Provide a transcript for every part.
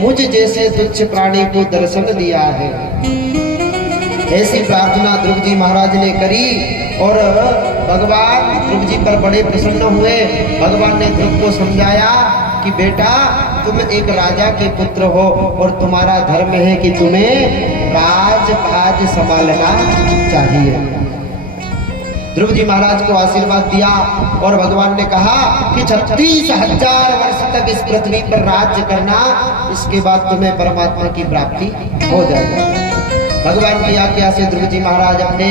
मुझ जैसे तुच्छ प्राणी को दर्शन दिया है। ऐसी प्रार्थना ध्रुव जी महाराज ने करी और भगवान ध्रुव जी पर बड़े प्रसन्न हुए। भगवान ने ध्रुव को समझाया कि बेटा तुम एक राजा के पुत्र हो और तुम्हारा धर्म है कि तुम्हें राजकाज संभालना चाहिए। ध्रुव जी महाराज को आशीर्वाद दिया और भगवान ने कहा कि 36,000 वर्ष तक इस पृथ्वी पर राज्य करना, इसके बाद तुम्हें परमात्मा की प्राप्ति हो जाएगी। भगवान की आज्ञा से ध्रुव जी महाराज अपने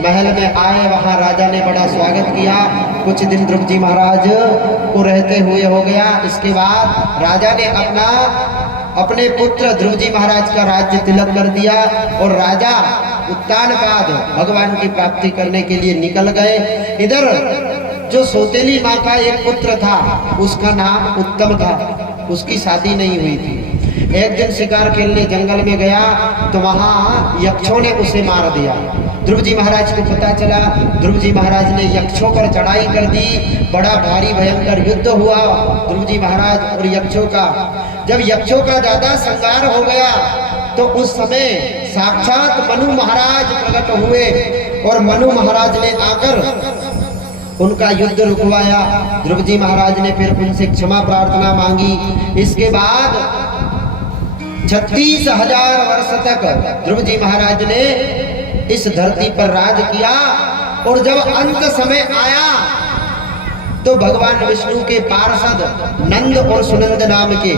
महल में आए। वहां राजा ने बड़ा स्वागत किया। कुछ दिन ध्रुव जी महाराज को रहते हुए हो गया। इसके बाद राजा ने अपने पुत्र ध्रुव जी महाराज का राज्य तिलक कर दिया और राजा उत्तानपाद भगवान की प्राप्ति करने के लिए निकल गए। इधर जो सौतेली माँ का एक पुत्र था, उसका नाम उत्तम था, उसकी शादी नहीं हुई थी। एक दिन शिकार खेलने जंगल में गया तो वहां यक्षों ने उसे मार दिया। ध्रुव जी महाराज को पता चला। ध्रुव जी महाराज ने यक्षों पर चढ़ाई कर दी। बड़ा भारी भयंकर युद्ध हुआ ध्रुव जी महाराज और यक्षों का। जब यक्षों का ज्यादा संहार हो गया तो उस समय साक्षात मनु महाराज प्रकट हुए और मनु महाराज ने आकर उनका युद्ध रुकवाया। ध्रुव जी महाराज ने फिर उनसे क्षमा प्रार्थना मांगी। इसके बाद 36,000 वर्ष तक ध्रुव जी महाराज ने इस धरती पर राज किया और जब अंत समय आया तो भगवान विष्णु के पार्षद नंद और सुनंद नाम के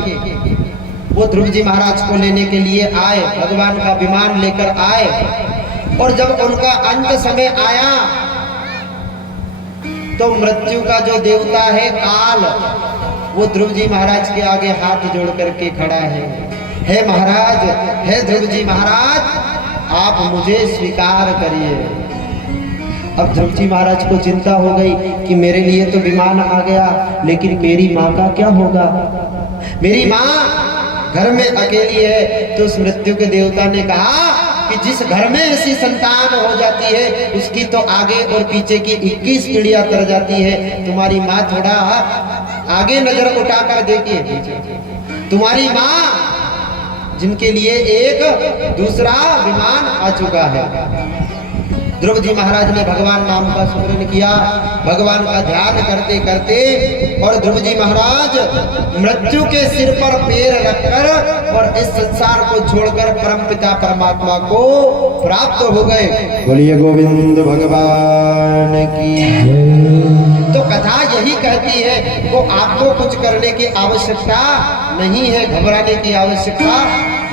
वो ध्रुव जी महाराज को लेने के लिए आए। भगवान का विमान लेकर आए और जब उनका अंत समय आया तो मृत्यु का जो देवता है काल, वो ध्रुव जी महाराज के आगे हाथ जोड़ करके खड़ा है। हे महाराज, हे ध्रुव जी महाराज, आप मुझे स्वीकार करिए। अब ध्रुव जी महाराज को चिंता हो गई कि मेरे लिए तो विमान आ गया, लेकिन मेरी माँ का क्या होगा? मेरी माँ घर में अकेली है। तो उस मृत्यु के देवता ने कहा कि जिस घर में ऐसी संतान हो जाती है उसकी तो आगे और पीछे की 21 पीढ़ियां तर जाती है। तुम्हारी माँ थोड़ा आगे नजर उठाकर देखिए। तुम्हारी माँ जिनके लिए एक दूसरा विमान आ चुका है। ध्रुव जी महाराज ने भगवान नाम का स्मरण किया, भगवान का ध्यान करते करते और ध्रुव जी महाराज मृत्यु के सिर पर पैर रखकर और इस संसार को छोड़कर परमपिता परमात्मा को प्राप्त हो गए। बोलिए गोविंद भगवान की। तो कथा यही कहती है वो आपको कुछ करने की आवश्यकता नहीं है, घबराने की आवश्यकता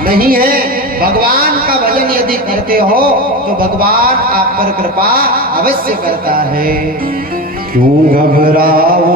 नहीं है। भगवान का भजन यदि करते हो तो भगवान आप पर कृपा अवश्य करता है। क्यों घबराओ